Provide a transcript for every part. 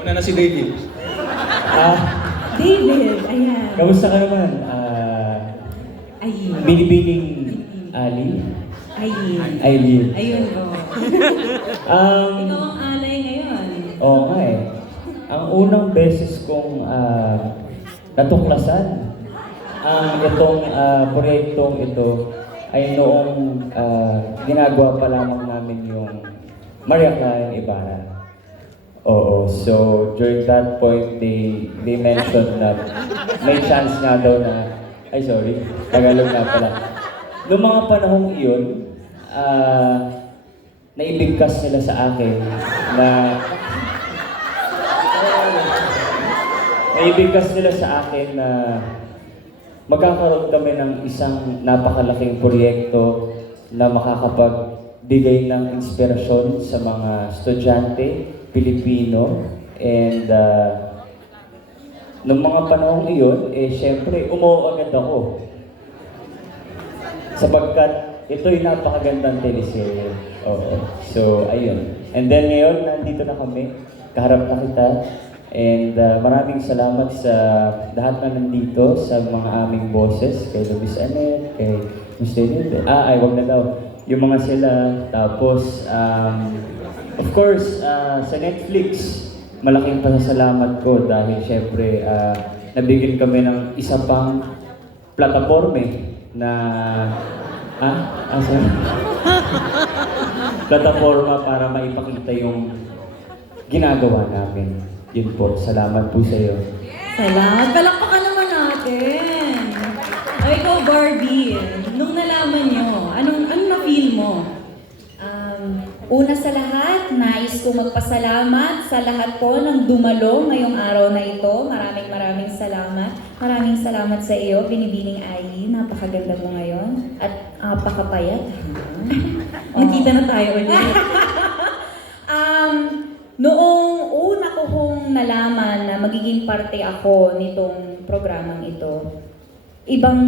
Una na si David. David, ayan. Kamusta ka naman? Ayun. Binibining Ali? Ayun. Aileen. Ayun, oh. Ikaw ang alay ngayon. Oo nga eh. Ang unang beses kong natuklasan itong proyektong ito ay noong ginagawa pa lamang namin yung Maria Clara Ibarra. Oo, so during that point, they mentioned na may chance nga daw na, ay sorry, Tagalog nga pala. Noong mga panahong iyon, naibigkas nila sa akin na magkakaroon kami ng isang napakalaking proyekto na makakapagbigay ng inspirasyon sa mga estudyante Pilipino. And noong mga panahong iyon, syempre, umuo agad ako. Sapagkat ito'y napakagandang teleserye. Oo. So, ayun. And then ngayon, nandito na kami. Kaharap na kita. And maraming salamat sa lahat na nandito, sa mga aming bosses, kay Luis Anet, kay Mr. Nilde. Wag na daw. Yung mga sila. Tapos, of course, sa Netflix, malaking pasasalamat ko dahil syempre, nabigyan kami ng isa pang plataporme na plataforma para maipakita yung ginagawa namin. Yun po, salamat po sa iyo. Salamat. Palakpakan naman natin. Ay, ikaw, Barbie. Nung nalaman nyo, anong na-feel mo? Una sa lahat, nais ko magpasalamat sa lahat po ng dumalo ngayong araw na ito. Maraming salamat. Maraming salamat sa iyo, Binibining Ai. Napakaganda mo ngayon. At napakapayat. Nakita na tayo ulit. Noong una ko hong nalaman na magiging parte ako nitong programang ito, ibang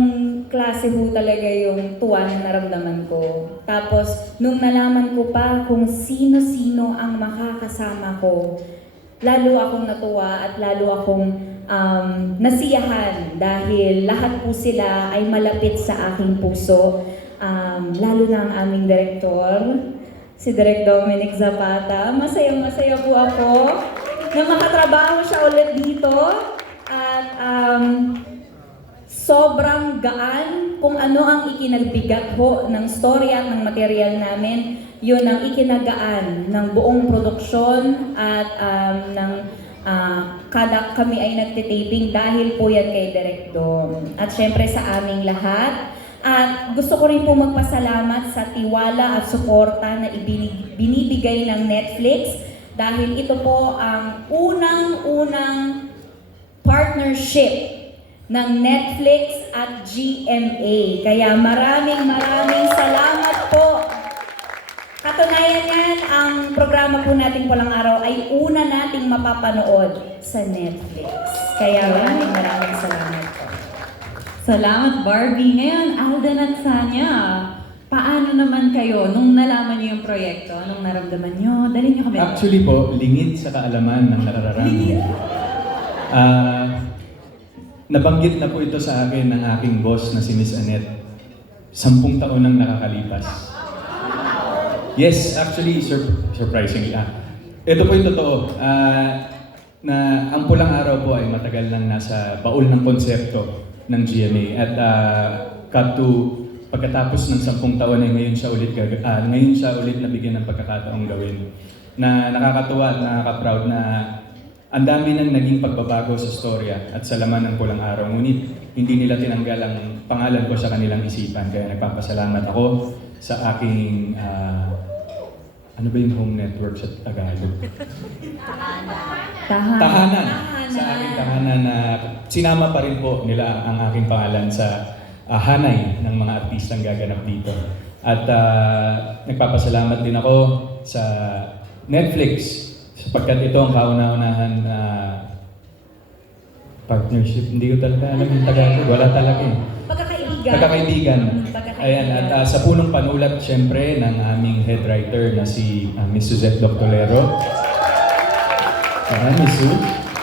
klase ho talaga yung tuwa na naramdaman ko. Tapos, nung nalaman ko pa kung sino-sino ang makakasama ko, lalo akong natuwa at lalo akong nasiyahan dahil lahat po sila ay malapit sa aking puso. Lalo na ang aming direktor, si Direk Dominic Zapata. Masayang-masaya po ako na makatrabaho siya ulit dito. At sobrang gaan kung ano ang ikinagbigat ho ng storya at ng material namin. Yun ang ikinagaan ng buong produksyon at kada kami ay nagtitaping dahil po yan kay Direk Dom. At syempre sa aming lahat. At gusto ko rin po magpasalamat sa tiwala at suporta na binibigay ng Netflix dahil ito po ang unang-unang partnership ng Netflix at GMA. Kaya maraming salamat po. Katunayan yan, ang programa po natin Pulang Araw ay una nating mapapanood sa Netflix. Kaya maraming salamat po. Salamat, Barbie. Ngayon, Alden at Sanya, paano naman kayo nung nalaman niyo yung proyekto? Anong naramdaman niyo? Dali niyo kami. Actually po, lingid sa kaalaman ng nakararami. Lingid? Nabanggit na po ito sa akin ng aking boss na si Miss Anet. 10 taon nang nakakalipas. Yes, actually, surprisingly. Ito po yung totoo. Na ang Pulang Araw po ay matagal nang nasa baul ng konsepto ng GMA. At pagkatapos ng 10 taon ay ngayon siya ulit nabigyan ng pagkakataong gawin. Na nakakatuwa at nakaka-proud na ang dami nang naging pagbabago sa storya at sa laman ng Pulang Araw. Ngunit hindi nila tinanggal ang pangalan ko sa kanilang isipan. Kaya nagpapasalamat ako sa aking ano ba yung home network sa Tagalog? Tahanan. Sa aking tahanan na sinama pa rin po nila ang aking pangalan sa hanay ng mga artistang gaganap dito. At nagpapasalamat din ako sa Netflix sapagkat ito ang kauna-unahan na partnership. Hindi ko talaga alam yung Tagalog. Wala talaga eh. Pagkakaibigan. Ayan, at sa punong panulat siyempre ng aming head writer na si Miss Suzette Doctolero. Sue.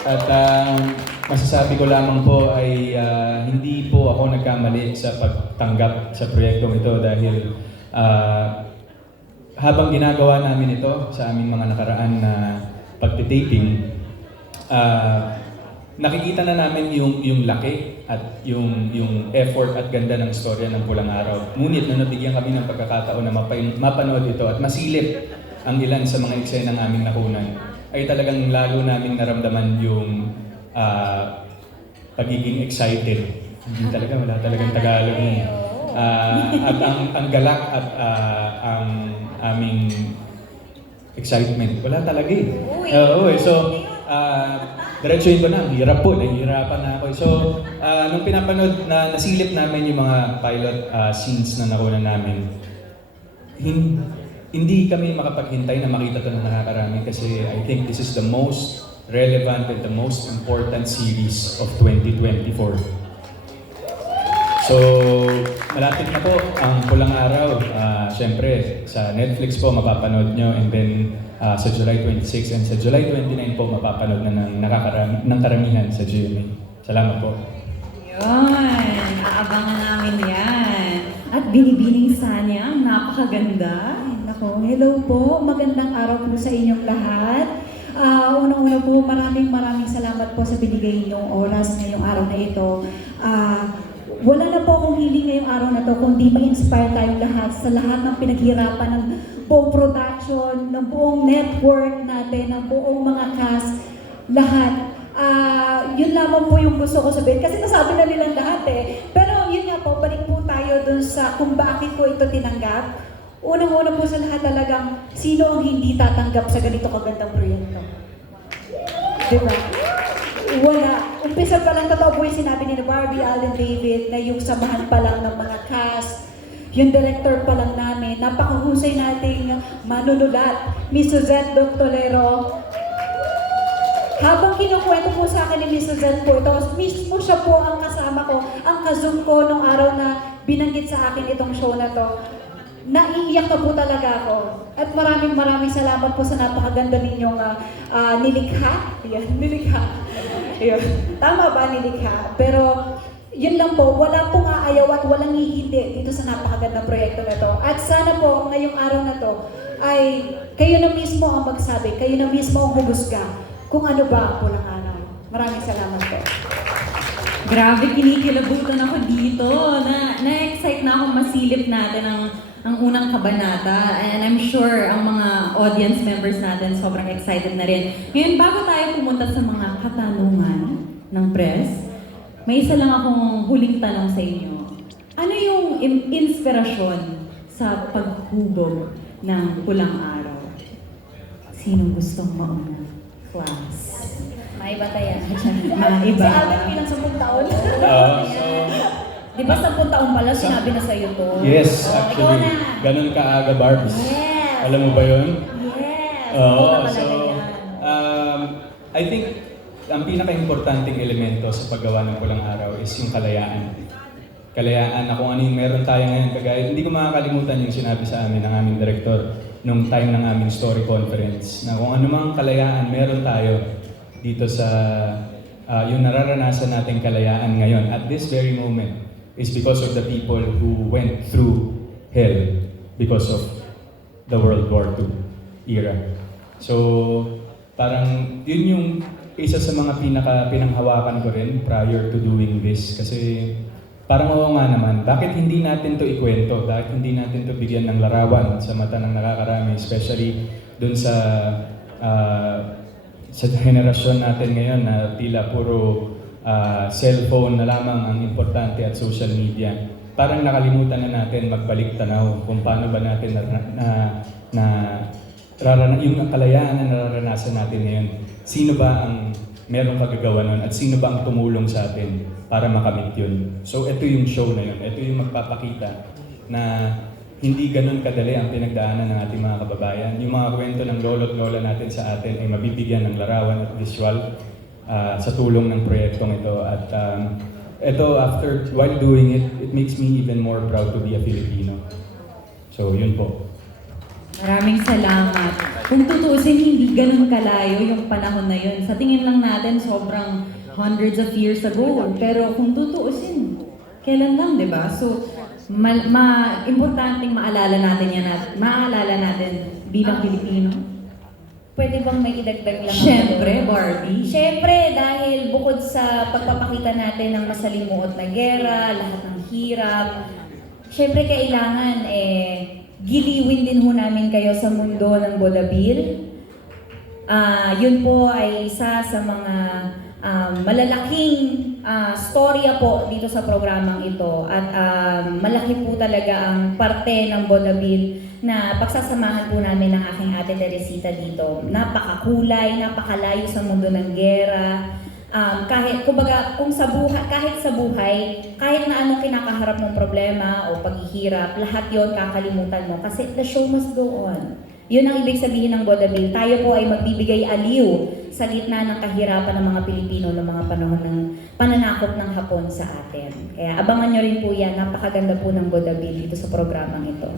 At masasabi ko lamang po ay hindi po ako nagkamali sa pagtanggap sa proyektong ito dahil habang ginagawa namin ito sa aming mga nakaraan na pagtitaping, nakikita na namin yung laki at yung effort at ganda ng storya ng Pulang Araw. Ngunit na nabigyan kami ng pagkakataon na mapanood ito at masilip ang ilan sa mga eksena ng aming nakunan, ay talagang lalo naming naramdaman yung pagiging excited. Hindi talaga, wala talagang Tagalog yun. At ang galak at ang aming excitement, wala talaga eh. Oo, so, diretsuhin ko na, hirap po, nahihirapan na ako. So, nung pinapanood na nasilip namin yung mga pilot scenes na nakunan namin, hindi kami makapaghintay na makita ito ng nakakarami kasi I think this is the most relevant and the most important series of 2024. So, malapit na po ang Pulang Araw. Siyempre, sa Netflix po mapapanood nyo, and then sa July 26 and sa July 29 po mapapanood na ng karamihan sa GMA. Salamat po. Yun, aabangan namin yan. At Binibining Sanya, ang napakaganda. Nako, hello po. Magandang araw po sa inyong lahat. Unang-una po, maraming salamat po sa binigay ninyong oras ngayong araw na ito. Wala na po akong hiling ngayong araw na to kundi ma-inspire tayong lahat sa lahat ng pinaghirapan ng buong production, ng buong network natin, ng buong mga cast, lahat. Yun lamang po yung gusto ko sabihin kasi nasabi na nilang lahat eh. Pero yun nga po, balik po tayo dun sa kung bakit ko ito tinanggap. Unang-una po sa lahat talagang sino ang hindi tatanggap sa ganito kagandang proyekto? Diba? Wala. Umpisa pa lang, totoo po yung sinabi ni Barbie, Alden, David, na yung samahan pa lang ng mga cast, yung director pa lang namin, napakahusay nating manunulat, Miss Suzette Doctolero. Habang kinukwento po sa akin ni Miss Suzette po ito, mismo siya po ang kasama ko, ang ka-zoom ko nung araw na binanggit sa akin itong show na to. Naiiyak na po talaga ako. At maraming salamat po sa napakaganda ninyong nilikha. Yan, nilikha. Ayun. Tama ba, nilikha? Pero yun lang po, wala pong aayaw at walang hihindi dito sa napakagandang proyekto na to. At sana po, ngayong araw na to, ay kayo na mismo ang magsabi, kayo na mismo ang humusga kung ano ba ang Pulang Araw. Maraming salamat po. Grabe, kinikilabutan ako dito. Na-excite na akong masilip natin ang unang kabanata. And I'm sure ang mga audience members natin sobrang excited na rin. Ngayon, bago tayo pumunta sa mga katanungan ng press, may isa lang akong huling tanong sa inyo. Ano yung inspirasyon sa paghubog ng Pulang Araw? Sinong gustong mauna? Class. May iba tayo. Maiba. Si Alden bilang 10 taon. Di ba 10 taon pala sinabi na sa'yo to? Yes, Ikaw actually. na. Ganun kaaga, Barbs. Yes. Alam mo ba yun? Yes. Oo, Ikaw na so, talaga yan. I think ang pinaka-importanting elemento sa paggawa ng Pulang Araw is yung kalayaan. Kalayaan na kung ano yung meron tayo ngayon. Kagaya, hindi ko makakalimutan yung sinabi sa amin ng aming director nung time ng aming story conference na kung ano mang kalayaan meron tayo dito sa yung nararanasan nating kalayaan ngayon at this very moment is because of the people who went through hell because of the World War II era. So, parang yun yung isa sa mga pinanghawakan ko rin prior to doing this kasi parang oo nga naman, bakit hindi natin to ikwento? Bakit hindi natin to bigyan ng larawan sa mata ng nakakarami, especially dun sa henerasyon natin ngayon na tila puro cellphone na lamang ang importante at social media. Parang nakalimutan na natin magbalik tanaw kung paano ba natin yung kalayaan na nararanasan natin ngayon. Sino ba ang merong kagagawa nun at sino ba ang tumulong sa atin para makamit yun. So ito yung show na yun. Ito yung magpapakita na hindi ganun kadali ang pinagdaanan ng ating mga kababayan. Yung mga kwento ng lolo't lola natin sa atin ay mabibigyan ng larawan at visual sa tulong ng proyektong ito. At ito, while doing it, it makes me even more proud to be a Filipino. So yun po. Maraming salamat. kung tutuusin, hindi ganun kalayo yung panahon na yun. Sa tingin lang natin, sobrang hundreds of years ago. Pero kung tutuusin, kailan lang, di ba? So, importanteng maalala natin yan at maalala natin bilang Pilipino. Pwede bang may idagdag lang? Siyempre, Barbie. Siyempre, dahil bukod sa pagpapakita natin ng masalimuot na gera, lahat ng hirap, siyempre kailangan giliwin din ho namin kayo sa mundo ng Bodabil. Yun po ay isa sa mga malalaking storya po dito sa programang ito. At malaki po talaga ang parte ng Bodabil na pagsasamahan po namin ng aking ate Teresita dito. Napakakulay, napakalayo sa mundo ng gera. Kahit sa buhay, kahit na anong kinakaharap mong problema o paghihirap, lahat yon kakalimutan mo kasi the show must go on. Yun ang ibig sabihin ng Bodabil. Tayo po ay magbibigay aliw sa gitna ng kahirapan ng mga Pilipino ng mga panahon ng pananakop ng Hapon sa atin. Kaya abangan nyo rin po yan. Napakaganda po ng Bodabil dito sa programang ito.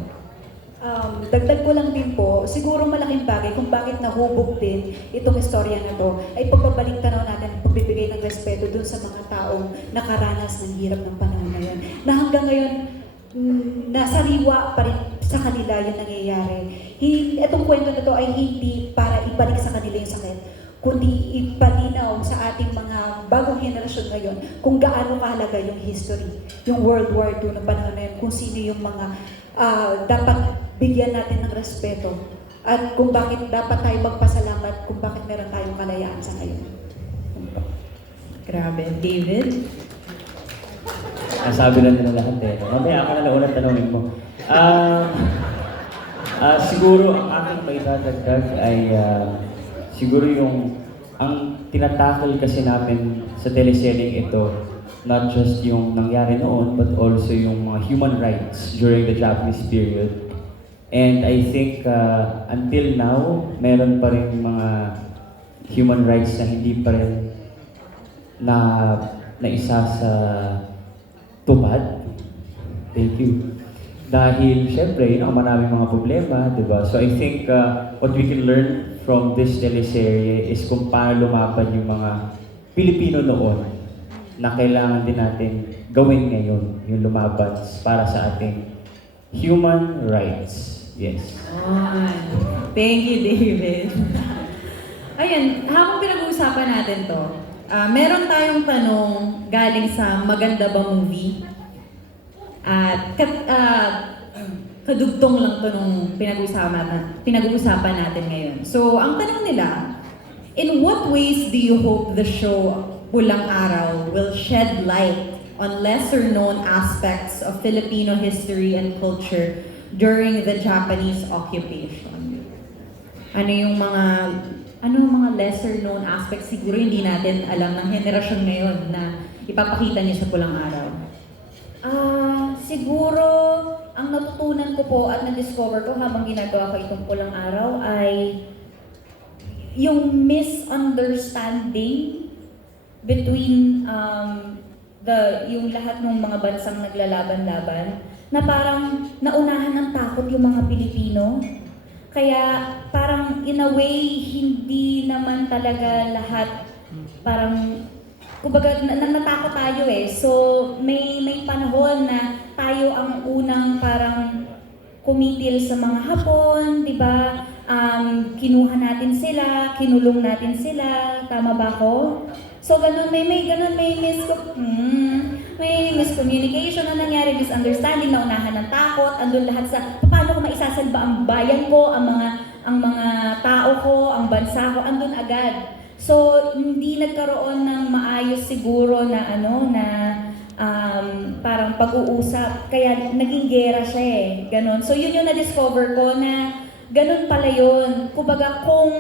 Dagdag ko lang din po, siguro malaking bagay kung bakit nahubog din itong istorya na to ay pagbabalik tanaw natin at pagbibigay ng respeto dun sa mga taong nakaranas ng hirap ng panahon na yun. Na hanggang ngayon, nasariwa pa rin sa kanila yung nangyayari. Itong kwento na to ay hindi para ibalik sa kanila yung sakit, kundi ipalinaw sa ating mga bagong henerasyon ngayon kung gaano kahalaga yung history, yung World War II ng panahon na yun, kung sino yung mga dapat bigyan natin ng respeto at kung bakit dapat tayo magpasalamat kung bakit meron tayong kalayaan sa ngayon. Grabe. David? Nasabi na nila lahat eh. Mamaya ako na naunang tanongin mo. Siguro ang aking maidadagdag ay siguro yung ang tinatakil kasi namin sa teleseryeng ito, not just yung nangyari noon, but also yung mga human rights during the Japanese period. And I think until now, meron pa rin mga human rights na hindi pa rin na isa sa tupad. Thank you. Dahil, syempre, maraming mga problema, di ba? So I think what we can learn from this teleserye is kung paano lumaban yung mga Pilipino noon na kailangan din natin gawin ngayon, yung lumaban para sa ating human rights. Yes. Thank you, David. Ayun, habang pinag-uusapan natin to, meron tayong tanong galing sa Maganda Ba Movie? At kadugtong lang to nung pinag-uusapan natin ngayon. So, ang tanong nila, in what ways do you hope the show Pulang Araw will shed light on lesser-known aspects of Filipino history and culture during the Japanese occupation? Ano yung mga lesser-known aspects siguro hindi natin alam ng henerasyon ngayon na ipapakita niyo sa Pulang Araw? Siguro, ang natutunan ko po at na-discover ko habang ginagawa ko itong Pulang Araw ay yung misunderstanding between yung lahat ng mga bansang naglalaban-laban na parang naunahan ng takot yung mga Pilipino. Kaya parang in a way, hindi naman talaga lahat parang kumbaga natakot tayo eh. So may panahon na tayo ang unang parang kumitil sa mga Hapon, di ba? Kinuha natin sila, kinulong natin sila, tama ba ko? So ganun, may miscommunication na nangyari, misunderstanding, naunahan ng takot, andun lahat sa paano ko maisasalba ang bayan ko, ang mga tao ko, ang bansa ko, andun agad. So hindi nagkaroon ng maayos siguro na parang pag-uusap, kaya naging gera siya eh, ganun. So yun yung na-discover ko na ganun pala yun. Kumbaga kung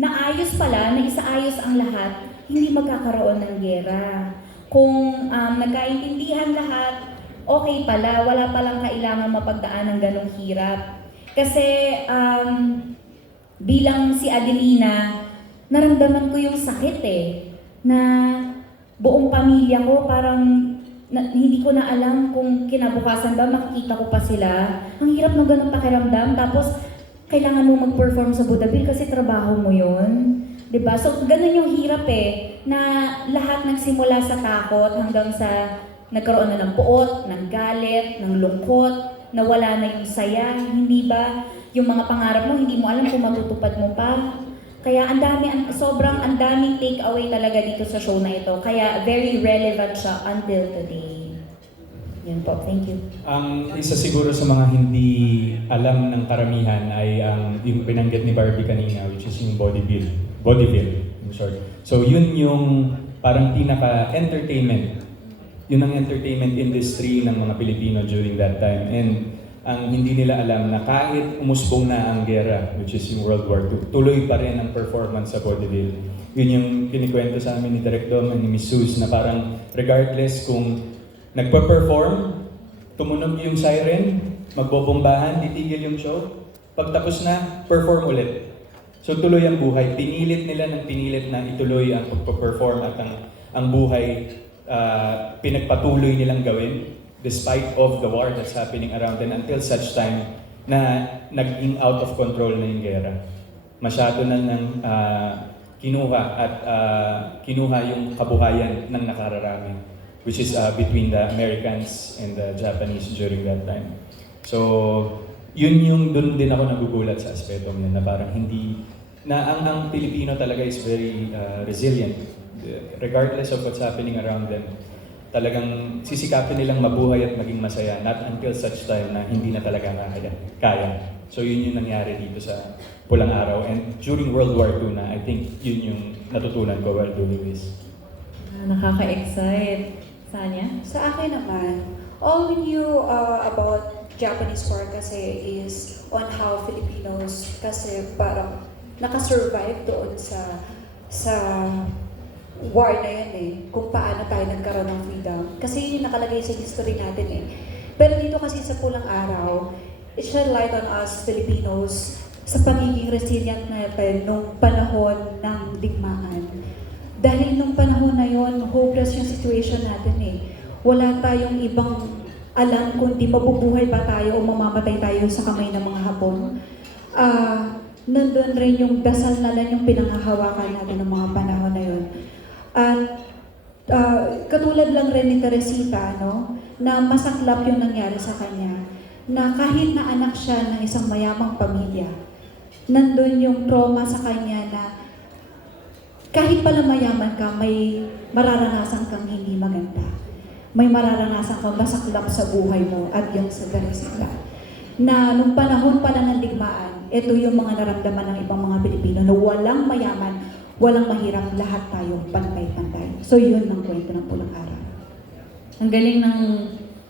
naayos pala, naisaayos ang lahat, hindi magkakaroon ng gera. Kung nagkaintindihan lahat, okay pala, wala palang kailangan mapagdaan ng ganong hirap. Kasi bilang si Adelina, naramdaman ko yung sakit eh, na buong pamilya ko parang hindi ko na alam kung kinabukasan ba makikita ko pa sila. Ang hirap ng ganong pakiramdam. Tapos kailangan mo mag-perform sa Budapest kasi trabaho mo yun. 'Di ba? So, ganun yung hirap na lahat nagsimula sa takot hanggang sa nagkaroon na ng puot, ng galit, ng lungkot, nawala na yung saya, hindi ba? Yung mga pangarap mo, hindi mo alam kung matutupad mo pa. Kaya sobrang ang daming take away talaga dito sa show na ito. Kaya very relevant siya until today. Yun po, thank you. Ang isa siguro sa mga hindi alam ng karamihan ay yung binanggit ni Barbie kanina, which is yung bodybuild, in short. So yun yung parang pinaka-entertainment. Yun ang entertainment industry ng mga Pilipino during that time. And ang hindi nila alam na kahit umusbong na ang gera, which is yung World War II, tuloy pa rin ang performance sa bodybuild. Yun yung kinikwento sa amin ni Direk Dom and ni Miss Sus na parang regardless kung nagpa-perform, tumunog yung siren, magbobombahan, titigil yung show, pagtapos na, perform ulit. So tuloy ang buhay. Pinilit nila ng pinilit na ituloy ang pagpa-perform at ang buhay pinagpatuloy nilang gawin despite of the war that's happening around them until such time na naging out of control na yung gera. Masyado na nang kinuha yung kabuhayan ng nakararami, which is between the Americans and the Japanese during that time. So, dun din ako nagugulat sa aspetong yun na parang hindi, na ang Pilipino talaga is very resilient. Regardless of what's happening around them, talagang sisikapin nilang mabuhay at maging masaya, not until such time na hindi na talaga kaya. So yun yung nangyari dito sa Pulang Araw. And during World War II na, I think yun yung natutunan ko while doing this. Nakaka-excite. Sanya? Sa akin naman, all we knew about Japanese war kasi is on how Filipinos kasi parang nakasurvive doon sa war na yun kung paano tayo nagkaroon ng freedom. Kasi yun yung nakalagay sa history natin Pero dito kasi sa Pulang Araw, it shed light on us Filipinos sa pagiging resilient natin nung panahon ng digmaan. Dahil nung panahon na yon, hopeless yung situation natin Wala tayong ibang alam kundi mabubuhay ba tayo o mamamatay tayo sa kamay ng mga Hapon. Nandun rin yung dasal na lang yung pinangahawakan natin ng mga panahon na yon. At katulad lang rin ni Teresita, na masaklap yung nangyari sa kanya, na kahit na anak siya ng isang mayamang pamilya, nandun yung trauma sa kanya na kahit pala mayaman ka, may mararanasan kang hindi maganda. May mararanasan kang masaklap sa buhay mo at yung sa Teresita. Na nung panahon pala ng digmaan, ito yung mga naramdaman ng ibang mga Pilipino na walang mayaman, walang mahirap, lahat tayo pantay-pantay. So yun ang kwento ng Pulang Araw. Ang galing ng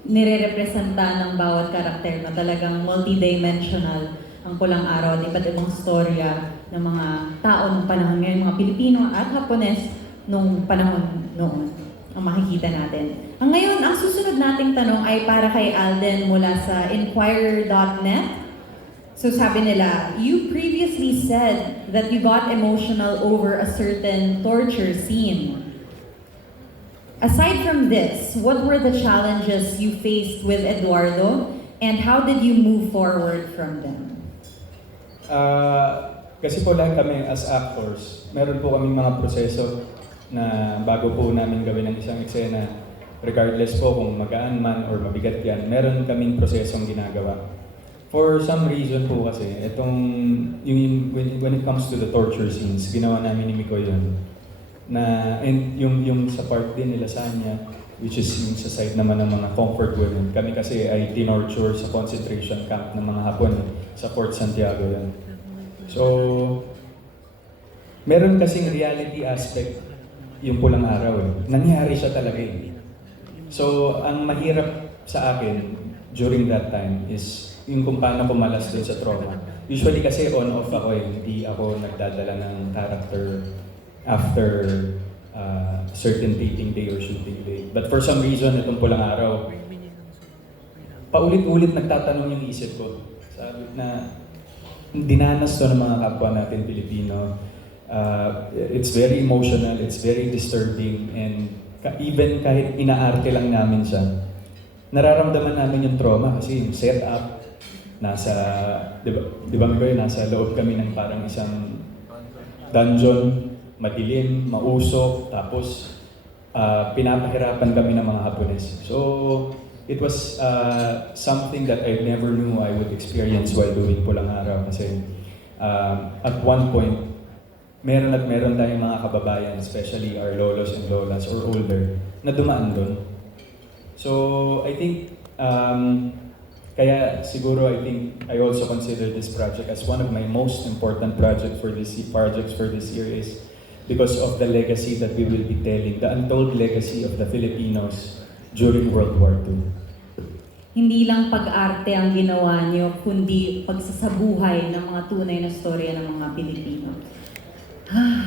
nire-representa ng bawat karakter na talagang multidimensional ang Pulang Araw at iba't ibang storya ng mga tao ng panahon ngayon, mga Pilipino at Hapones nung panahon noon ang makikita natin. Ngayon, ang susunod nating tanong ay para kay Alden mula sa Inquirer.net. So sabi nila, you previously said that you got emotional over a certain torture scene. Aside from this, what were the challenges you faced with Eduardo and how did you move forward from them? Kasi po lahat kami as actors, meron po kaming mga proseso na bago po namin gawin ang isang eksena, regardless po kung magaan man or mabigat yan, meron kaming prosesong ginagawa. For some reason po kasi, when it comes to the torture scenes, ginawa namin ni Mikoy yun. And yung sa part din nila Sanya, which is yung sa side naman ng mga comfort women. Kami kasi ay tinorture sa concentration camp ng mga Hapon sa Fort Santiago yan. So, meron kasing reality aspect yung Pulang Araw Nangyari siya talaga So, ang mahirap sa akin during that time is yung kung paano kumalas dun sa trauma. Usually kasi on-off ako hindi ako nagdadala ng character after certain taping day or shooting day. But for some reason, itong Pulang Araw, paulit-ulit nagtatanong yung isip ko. Sabi na, dinanas to ng mga kapwa natin Pilipino. It's very emotional, it's very disturbing, and even kahit inaarte lang namin siya, nararamdaman namin yung trauma kasi yung setup, di ba Mikoy, nasa loob kami ng parang isang dungeon, madilim, mausok, tapos pinapahirapan kami ng mga Hapones. So, it was something that I never knew I would experience while doing Pulang Araw kasi at one point, meron tayong mga kababayan, especially our lolos and lolas or older, na dumaan doon. So, I think, kaya siguro I think I also consider this project as one of my most important projects for this year is because of the legacy that we will be telling, the untold legacy of the Filipinos during World War II. Hindi lang pag-arte ang ginawa niyo, kundi pagsasabuhay ng mga tunay na storya ng mga Pilipino.